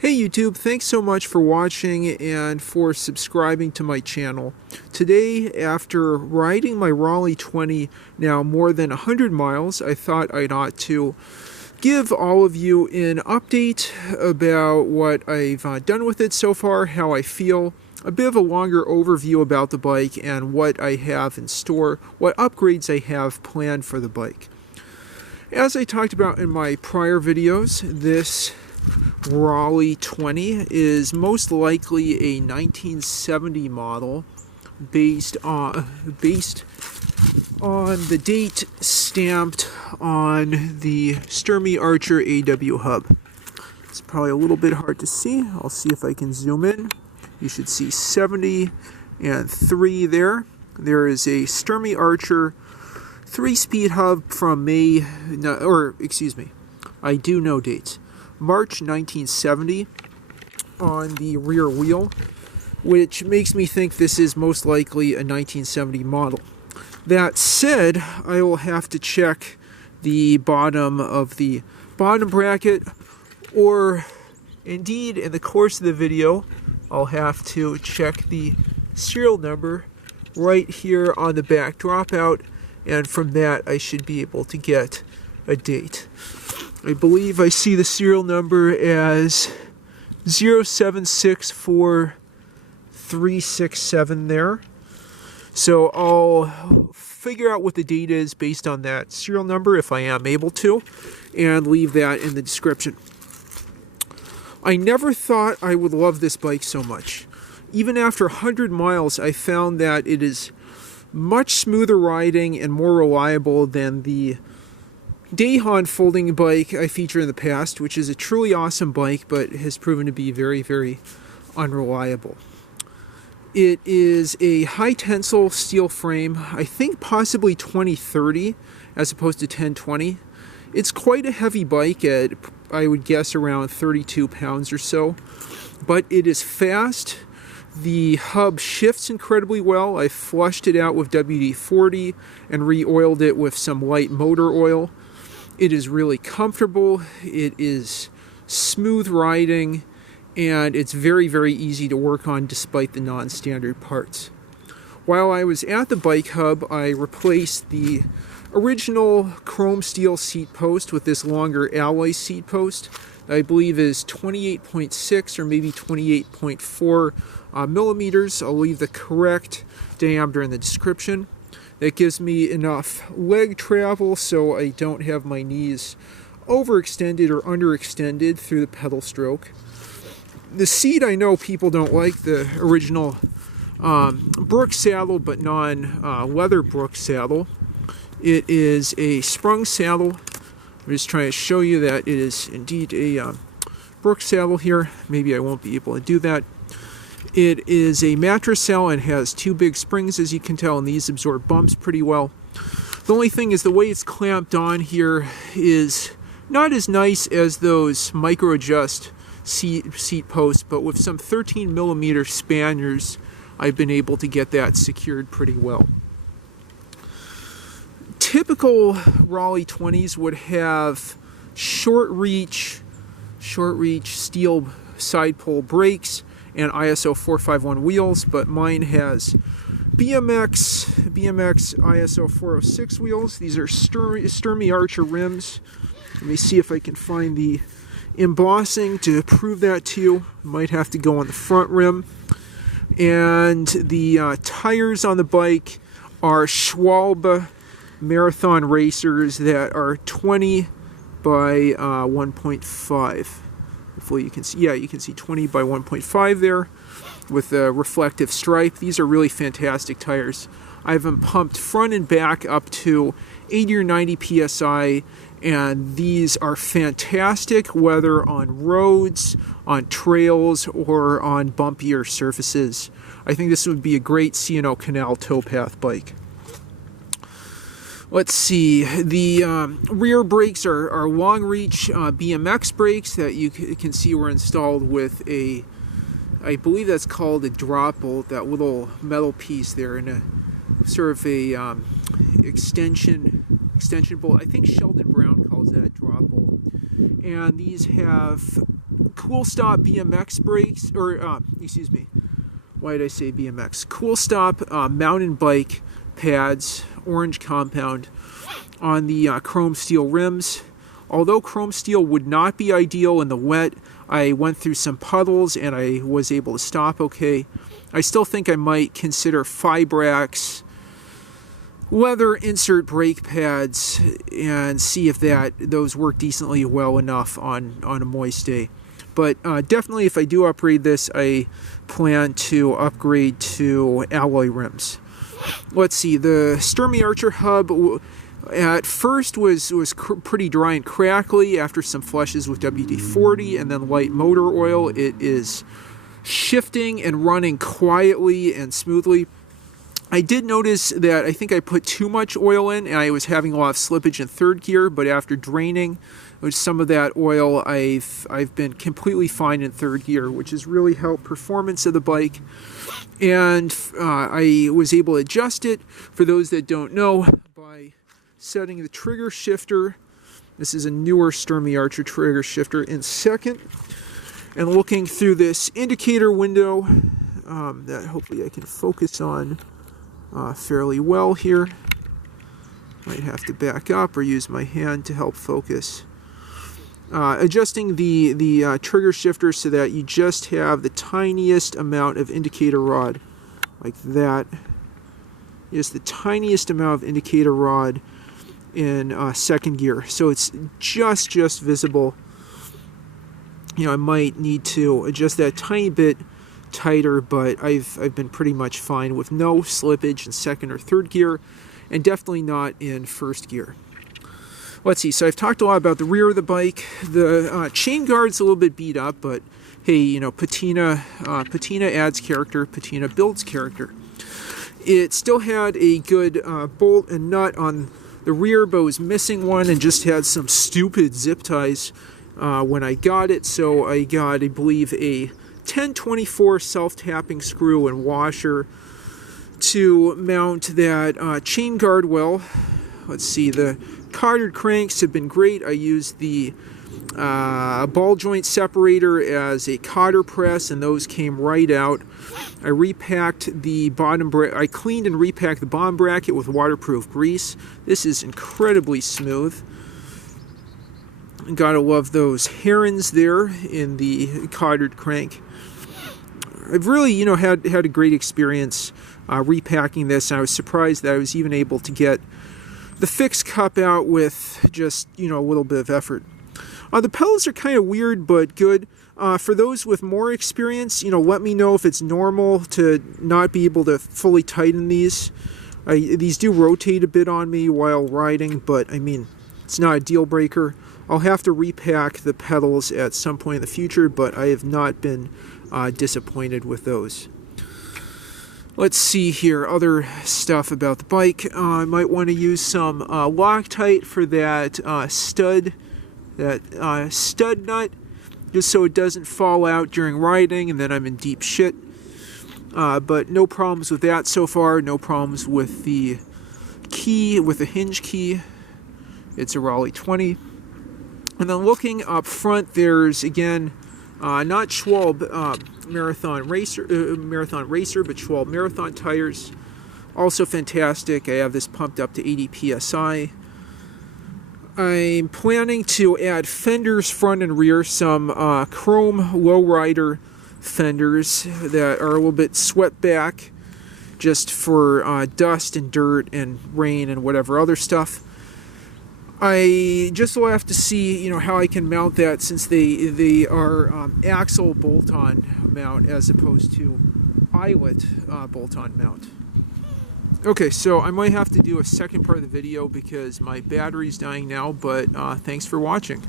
Hey YouTube, thanks so much for watching and for subscribing to my channel. Today, after riding my Raleigh 20 now more than 100 miles, I thought I ought to give all of you an update about what I've done with it so far, how I feel, a bit of a longer overview about the bike and what I have in store, what upgrades I have planned for the bike. As I talked about in my prior videos, this Raleigh 20 is most likely a 1970 model based on the date stamped on the Sturmey Archer AW hub. It's probably a little bit hard to see. I'll see if I can zoom in. You should see 70 and 3 there. There is a Sturmey Archer 3-speed hub from I do know dates. March 1970 on the rear wheel, which makes me think this is most likely a 1970 model. That said, I will have to check the bottom of the bottom bracket, or indeed in the course of the video I'll have to check the serial number right here on the back dropout, and from that I should be able to get a date. I believe I see the serial number as 0764367 there. So I'll figure out what the date is based on that serial number if I am able to, and leave that in the description. I never thought I would love this bike so much. Even after 100 miles, I found that it is much smoother riding and more reliable than the Dayhan folding bike I featured in the past, which is a truly awesome bike, but has proven to be very, very unreliable. It is a high tensile steel frame, I think possibly 2030 as opposed to 1020. It's quite a heavy bike at, I would guess, around 32 pounds or so, but it is fast. The hub shifts incredibly well. I flushed it out with WD-40 and re-oiled it with some light motor oil. It is really comfortable, it is smooth riding, and it's very, very easy to work on despite the non-standard parts. While I was at the bike hub, I replaced the original chrome steel seat post with this longer alloy seat post that I believe is 28.6 or maybe 28.4 millimeters. I'll leave the correct diameter in the description. That gives me enough leg travel so I don't have my knees overextended or underextended through the pedal stroke. The seat, I know people don't like the original Brooks saddle, but non-leather Brooks saddle. It is a sprung saddle. I'm just trying to show you that it is indeed a Brooks saddle here. Maybe I won't be able to do that. It is a mattress saddle and has 2 big springs, as you can tell, and these absorb bumps pretty well. The only thing is the way it's clamped on here is not as nice as those micro adjust seat posts, but with some 13 millimeter spanners, I've been able to get that secured pretty well. Typical Raleigh 20s would have short reach steel side pole brakes and ISO 451 wheels, but mine has BMX ISO 406 wheels. These are Sturmey Archer rims. Let me see if I can find the embossing to prove that to you. Might have to go on the front rim. And the tires on the bike are Schwalbe Marathon Racers that are 20 by 1.5. Hopefully you can see, yeah, you can see 20 by 1.5 there with a reflective stripe. These are really fantastic tires. I have them pumped front and back up to 80 or 90 psi, and these are fantastic whether on roads, on trails, or on bumpier surfaces. I think this would be a great C&O Canal towpath bike. Let's see, the rear brakes are long reach BMX brakes that you can see were installed with a, I believe that's called a drop bolt, that little metal piece there, in a sort of a extension bolt. I think Sheldon Brown calls that a drop bolt. And these have Cool Stop BMX brakes, or excuse me, why did I say BMX? Cool Stop mountain bike pads, orange compound on the chrome steel rims. Although chrome steel would not be ideal in the wet, I went through some puddles and I was able to stop okay. I still think I might consider Fibrax leather insert brake pads and see if those work decently well enough on a moist day. But definitely if I do upgrade this, I plan to upgrade to alloy rims. Let's see, the Sturmey Archer hub at first was pretty dry and crackly after some flushes with WD-40 and then light motor oil. It is shifting and running quietly and smoothly. I did notice that I think I put too much oil in and I was having a lot of slippage in third gear, but after draining with some of that oil, I've been completely fine in third gear, which has really helped performance of the bike. And I was able to adjust it, for those that don't know, by setting the trigger shifter. This is a newer Sturmey Archer trigger shifter in second. And looking through this indicator window that hopefully I can focus on fairly well here. Might have to back up or use my hand to help focus. Adjusting the trigger shifter so that you just have the tiniest amount of indicator rod, like that. Just the tiniest amount of indicator rod in second gear, so it's just visible. You know, I might need to adjust that tiny bit tighter, but I've been pretty much fine with no slippage in second or third gear, and definitely not in first gear. Let's see, so I've talked a lot about the rear of the bike. The chain guard's a little bit beat up, but hey, you know, patina adds character, patina builds character. It still had a good bolt and nut on the rear, but was missing one and just had some stupid zip ties when I got it. So I got, I believe, a 1024 self-tapping screw and washer to mount that chain guard well. Let's see, the carded cranks have been great. I used the ball joint separator as a cotter press, and those came right out. I repacked the bottom I cleaned and repacked the bottom bracket with waterproof grease. This is incredibly smooth. Gotta love those herons there in the carded crank. I've really, you know, had a great experience repacking this, and I was surprised that I was even able to get the fixed cup out with just, you know, a little bit of effort. The pedals are kind of weird, but good. For those with more experience, you know, let me know if it's normal to not be able to fully tighten these. These do rotate a bit on me while riding, but I mean, it's not a deal breaker. I'll have to repack the pedals at some point in the future, but I have not been disappointed with those. Let's see here, other stuff about the bike. I might want to use some Loctite for that stud nut, just so it doesn't fall out during riding and then I'm in deep shit. But no problems with that so far. No problems with the key, with the hinge key. It's a Raleigh 20. And then looking up front, there's again not Schwalbe Marathon Racer, but Schwalbe Marathon tires. Also fantastic. I have this pumped up to 80 psi. I'm planning to add fenders front and rear, some chrome lowrider fenders that are a little bit swept back just for dust and dirt and rain and whatever other stuff. I just will have to see, you know, how I can mount that, since they are axle bolt-on mount as opposed to eyelet bolt-on mount. Okay, so I might have to do a second part of the video because my battery's dying now, but thanks for watching.